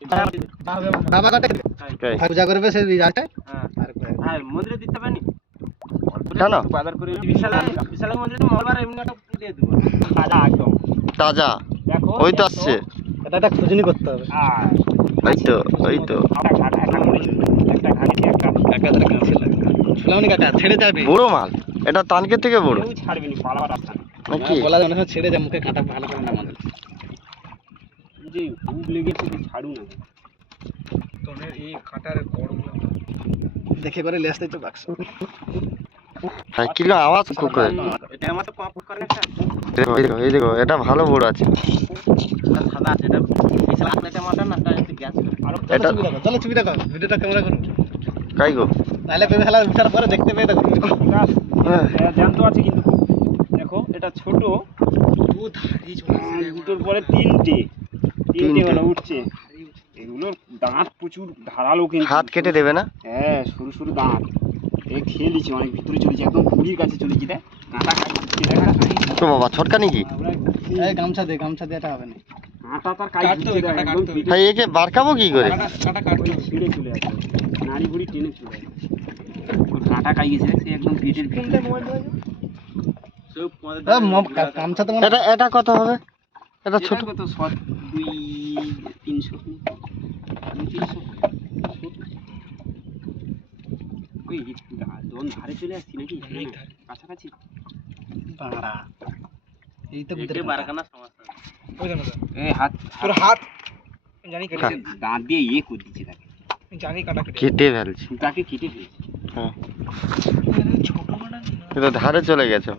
বাবা কত পূজা করবে সে রাতে আর মন্দিরে দিতে পারেনি কেন? বাজার করে বিশাল বিশাল মন্দিরে মঙ্গলবার এমনি একটা দিয়ে দেবো তাজা একদম তাজা। দেখো ওই তো আসছে। এটা একটা খুঁজনি করতে হবে। ওই তো একটা ঘাটা একটা ঘাটি একটা কাকা ধরে কাছে লাগে শুনলাম নি কাকা ছেড়ে যাবে বড় মাল, এটা তানকের থেকে বড় কেউ ছাড়বে না পালাবার রাস্তা নেই। নাকি? বলা যায় না ছেড়ে যায় মুখে কাটা ভালো করে না আমাদের যে খুব লেগেছে ছাড়ু না তোনের এই কাটার গড়গুলো দেখে করে লেসতে তো বাক্স হ্যাঁ, কিরকম আওয়াজ খুব করে। এটা আমার তো পাপ করে একটা এই দেখো এটা ভালো বড় আছে। সাদা আছে এটা বিশাল আটলাতে মাথা না তাই একটু গ্যাস আর এটা চলো ছবি দেখো ভিডিওটা ক্যামেরা করো কাই গো? তাহলে পেবে খেলা উঠার পরে দেখতে পেয়ে দেখো জ্যান্ত আছে কিন্তু দেখো এটা ছোট দুটোর পরে তিনটে হলো উঠছে এগুলোর দাঁত প্রচুর ধারালো কিন্তু হাত কেটে দেবে না? হ্যাঁ সরু সরু দাঁত এ খেয়ে নিচ্ছে অনেক ভিতরে চলেছে একদম ঘুড়ির কাছে চলেছে দেখ কাঁটা খাইছে দেখা তো বাবা ছটকা নাকি? এই গামছা দিয়ে এটা হবে না কাঁটা তার কাটতে হবে একদম পিঠে ভাই একে বারকাবো কি করে? কাটা কাটতে ছিঁড়ে চলে আসে নাড়ি বুড়ি টেনে চলে আসে ওর কাঁটা খাই গেছে সে একদম পিঠের ভিতরে গামছা তো এটা কত হবে? এটা ছোট কত 200-300 ওই দোন ধারে চলে আসছি নাকি কাছাকাছি বাড়া এই তো একে বারকানা সমস্যা ওই জানো এই হাত তোর হাত জানি কেটে দাঁত দিয়ে ইয়ে করে দিচ্ছে তাকে জানি কাটা কেটে ফেলছি। তাকে কেটে ফেলেছে হ্যাঁ, ছোট কাটা এটা ধারে চলে গেছে।